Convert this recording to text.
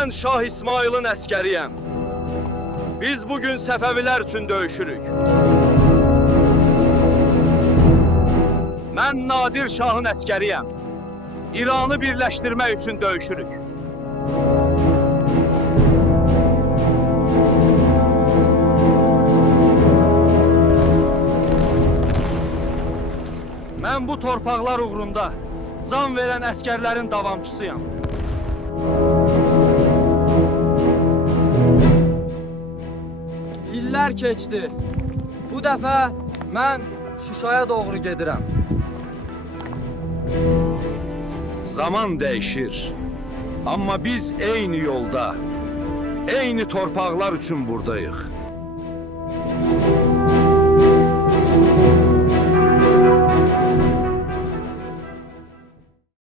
Mən Şah İsmail'in əskəriyəm. Biz bugün Səfəvilər üçün döyüşürük. Mən Nadir Şahın əskəriyəm. İranı birləşdirmək üçün döyüşürük. Mən bu torpaqlar uğrunda can verən əskərlərin davamçısıyam. İllər keçdi. Bu dəfə mən Şuşaya doğru gedirəm. Zaman dəyişir. Amma biz eyni yolda, eyni torpaqlar üçün buradayıq.